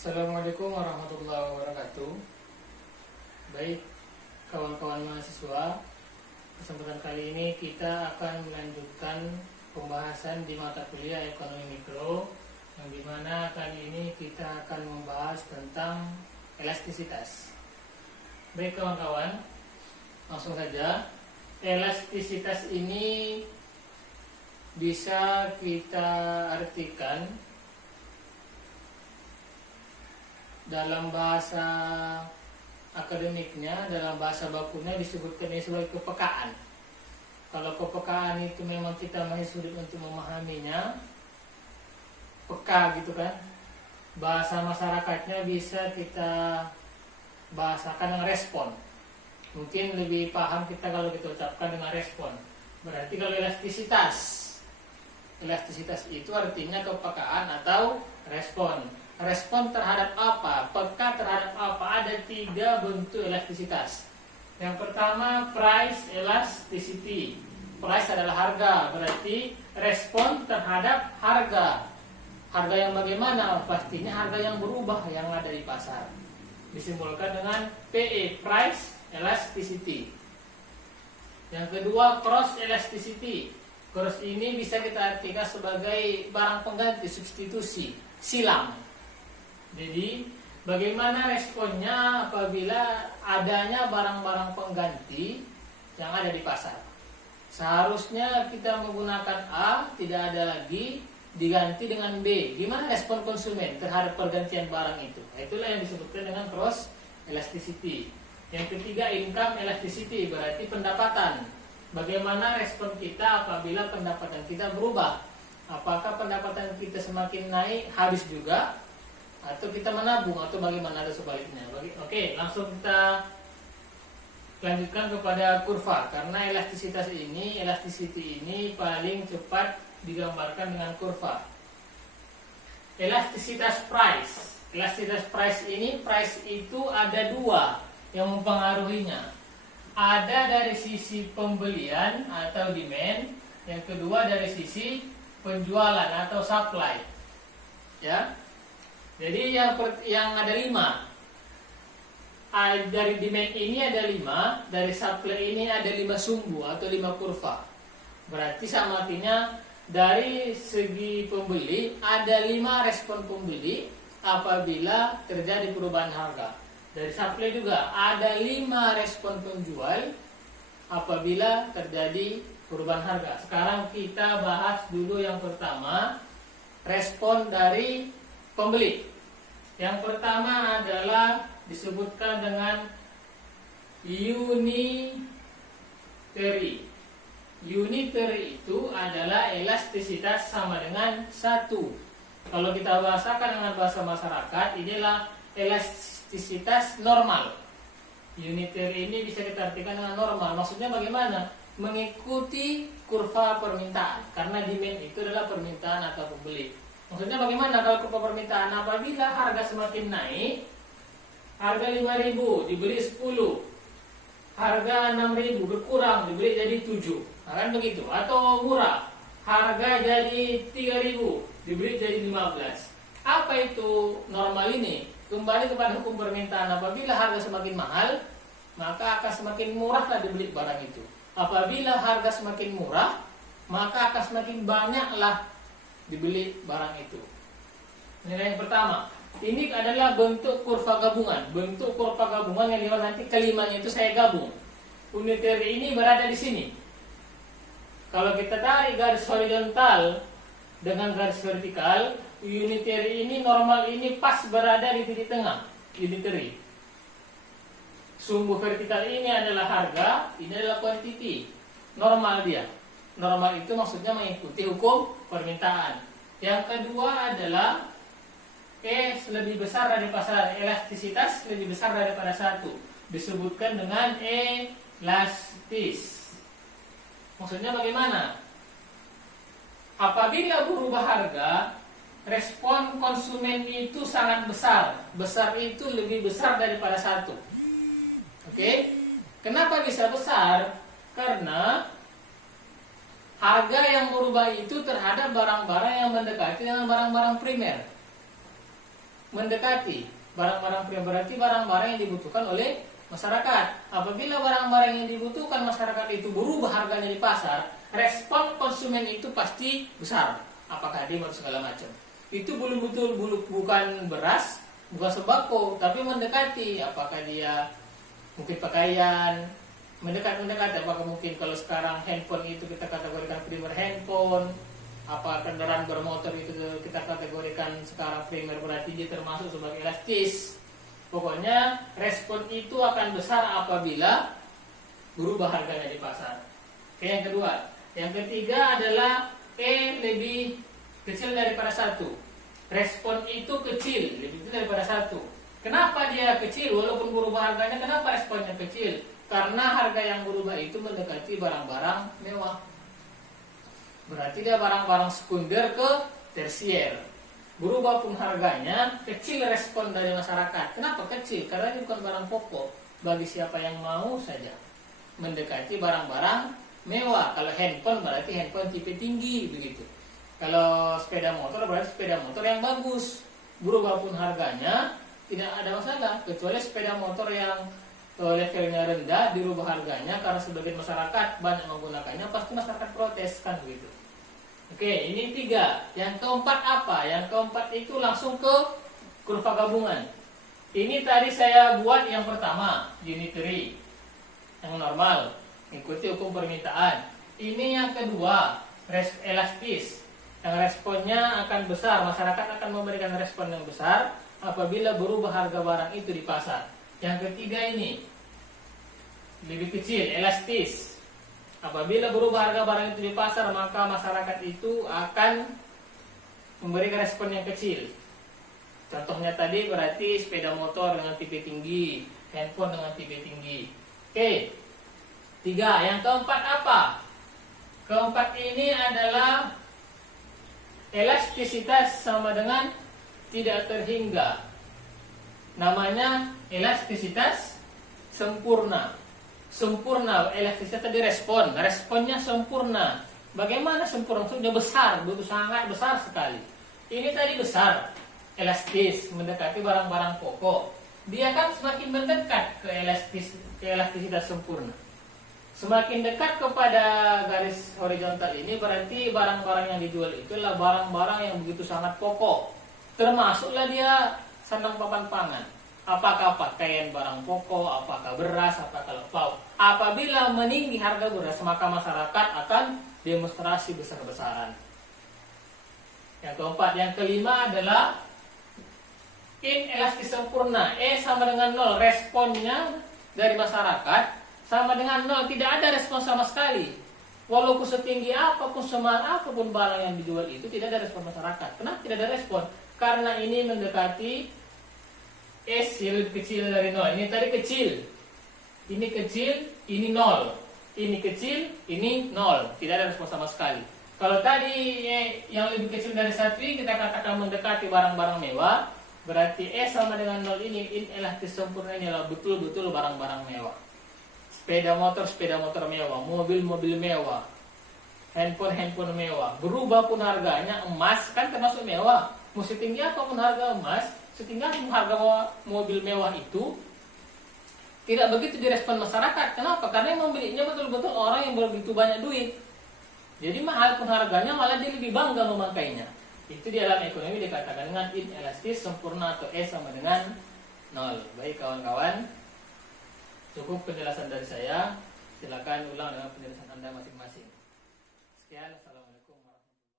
Assalamualaikum warahmatullahi wabarakatuh. Baik, kawan-kawan mahasiswa, kesempatan kali ini kita akan melanjutkan pembahasan di mata kuliah ekonomi mikro, yang dimana kali ini kita akan membahas tentang elastisitas. Baik kawan-kawan, langsung saja. Elastisitas ini bisa kita artikan dalam bahasa akademiknya, dalam bahasa bakunya disebutkan ini sebagai kepekaan. Kalau kepekaan itu memang kita masih sulit untuk memahaminya, peka gitu kan. Bahasa masyarakatnya bisa kita bahasakan dengan respon. Mungkin lebih paham kita kalau kita ucapkan dengan respon. Berarti kalau elastisitas itu artinya kepekaan atau respon. Respon terhadap apa? Peka terhadap apa? Ada 3 bentuk elastisitas. Yang pertama, price elasticity. Price adalah harga, berarti respon terhadap harga. Harga yang bagaimana? Pastinya harga yang berubah yang ada di pasar. Disimbolkan dengan PE, price elasticity. Yang kedua, cross elasticity. Cross ini bisa kita artikan sebagai barang pengganti, substitusi, silang. Jadi, bagaimana responnya apabila adanya barang-barang pengganti yang ada di pasar? Seharusnya kita menggunakan A, tidak ada lagi, diganti dengan B. Gimana respon konsumen terhadap pergantian barang itu? Itulah yang disebutkan dengan cross elasticity. Yang ketiga, income elasticity, berarti pendapatan. Bagaimana respon kita apabila pendapatan kita berubah? Apakah pendapatan kita semakin naik, habis juga? Atau kita menabung, atau bagaimana, atau sebaliknya. Oke, langsung kita lanjutkan kepada kurva. Karena elasticity ini paling cepat digambarkan dengan kurva. Elastisitas price. Elastisitas price ini, price itu ada 2 yang mempengaruhinya. Ada dari sisi pembelian atau demand, yang kedua dari sisi penjualan atau supply. Ya. Jadi yang ada 5. Dari demand ini ada 5, dari supply ini ada 5 sumbu atau 5 kurva. Berarti sama artinya dari segi pembeli ada 5 respon pembeli apabila terjadi perubahan harga. Dari supply juga ada 5 respon penjual apabila terjadi perubahan harga. Sekarang kita bahas dulu yang pertama, respon dari pembeli. Yang pertama adalah disebutkan dengan unitary. Unitary itu adalah elastisitas sama dengan 1. Kalau kita bahasakan dengan bahasa masyarakat, inilah elastisitas normal. Unitary ini bisa kita artikan dengan normal. Maksudnya bagaimana? Mengikuti kurva permintaan. Karena demand itu adalah permintaan atau pembeli. Maksudnya bagaimana kalau kurva permintaan? Apabila harga semakin naik, harga 5.000 dibeli 10, harga 6.000 berkurang dibeli jadi 7, nah, kan begitu. Atau murah, harga jadi 3.000 dibeli jadi 15. Apa itu normal ini? Kembali kepada hukum permintaan. Apabila harga semakin mahal, maka akan semakin murahlah dibeli barang itu. Apabila harga semakin murah, maka akan semakin banyaklah dibeli barang itu. Nilai yang pertama, ini adalah bentuk kurva gabungan. Bentuk kurva gabungan yang dimana nanti kelimanya itu saya gabung. Unitary ini berada di sini. Kalau kita tarik garis horizontal dengan garis vertikal, unitary ini, normal ini pas berada di titik tengah. Unitary. Sumbu vertikal ini adalah harga, ini adalah quantity. Normal dia. Normal itu maksudnya mengikuti hukum permintaan. Yang kedua adalah lebih besar dari pasar, elastisitas lebih besar daripada 1. Disebutkan dengan elastis. Maksudnya bagaimana? Apabila berubah harga, respon konsumen itu sangat besar. Besar itu lebih besar daripada 1. Oke? Kenapa bisa besar? Karena harga yang berubah itu terhadap barang-barang yang mendekati dengan barang-barang primer. mendekati. Barang-barang primer berarti barang-barang yang dibutuhkan oleh masyarakat. Apabila barang-barang yang dibutuhkan masyarakat itu berubah harganya di pasar, respon konsumen itu pasti besar. Apakah dia mau segala macam. Itu bukan beras, bukan sembako, tapi mendekati. Apakah dia mungkin pakaian, mendekat. Apakah mungkin kalau sekarang handphone itu kita kategorikan primer handphone, apa kendaraan bermotor itu kita kategorikan sekarang primer, berarti dia termasuk sebagai elastis. Pokoknya respon itu akan besar apabila berubah harganya di pasar. Oke, yang kedua. Yang ketiga adalah E lebih kecil daripada 1. Respon itu kecil, lebih kecil daripada 1. Kenapa dia kecil walaupun berubah harganya? Kenapa responnya kecil? Karena harga yang berubah itu mendekati barang-barang mewah. Berarti dia barang-barang sekunder ke tersier. Berubah pun harganya, kecil respon dari masyarakat. Kenapa kecil? Karena ini bukan barang pokok. Bagi siapa yang mau saja. Mendekati barang-barang mewah. Kalau handphone berarti handphone tipe tinggi begitu. Kalau sepeda motor berarti sepeda motor yang bagus. Berubah pun harganya tidak ada masalah. Kecuali sepeda motor yang levelnya rendah dirubah harganya karena sebagian masyarakat banyak menggunakannya, pasti masyarakat protes kan begitu. Oke, ini 3. Yang keempat apa? Yang keempat itu langsung ke kurva gabungan. Ini tadi saya buat yang pertama, unitary, yang normal, ikuti hukum permintaan. Ini yang kedua, elastis, yang responnya akan besar. Masyarakat akan memberikan respon yang besar apabila berubah harga barang itu di pasar. Yang ketiga ini, lebih kecil, elastis. Apabila berubah harga barang itu di pasar, maka masyarakat itu akan memberikan respon yang kecil. Contohnya tadi berarti sepeda motor dengan tipe tinggi, handphone dengan tipe tinggi. Oke, 3. Yang keempat apa? Keempat ini adalah elastisitas sama dengan tidak terhingga. Namanya elastisitas sempurna. Sempurna, elastisitas tadi respon, responnya sempurna. Bagaimana sempurna? Maksudnya besar, begitu sangat besar sekali. Ini tadi besar, elastis, mendekati barang-barang pokok. Dia kan semakin mendekat ke elastisitas sempurna. Semakin dekat kepada garis horizontal ini berarti barang-barang yang dijual itu adalah barang-barang yang begitu sangat pokok. Termasuklah dia sandang papan pangan. Apakah pakaian barang pokok, apakah beras, apakah lauk. Apabila meninggi harga beras, maka masyarakat akan demonstrasi besar-besaran. Yang keempat, yang kelima adalah inelastis sempurna. E sama dengan 0, responnya dari masyarakat sama dengan 0, tidak ada respon sama sekali. Walaupun setinggi apapun, semahal apapun barang yang dijual itu tidak ada respon masyarakat. Kenapa tidak ada respon? Karena ini mendekati S yang lebih kecil dari 0. Ini tadi kecil. Ini kecil, ini 0. Ini kecil, ini 0. Tidak ada respon sama sekali. Kalau tadi yang lebih kecil dari 1 kita katakan mendekati barang-barang mewah, berarti S sama dengan 0 ini inelastis sempurna, ini adalah betul-betul barang-barang mewah. Sepeda motor mewah, mobil mewah, handphone mewah. Berubah pun harganya, emas kan termasuk mewah. Mau setinggi apapun harga emas, setinggi harga mobil mewah itu tidak begitu direspon masyarakat. Kenapa? Karena yang membelinya betul-betul orang yang begitu banyak duit. Jadi mahal pun harganya, malah dia lebih bangga memakainya. Itu di dalam ekonomi dikatakan dengan inelastis sempurna atau S sama dengan 0. Baik kawan-kawan, cukup penjelasan dari saya. Silakan ulang dengan penjelasan Anda masing-masing. Sekian, assalamualaikum.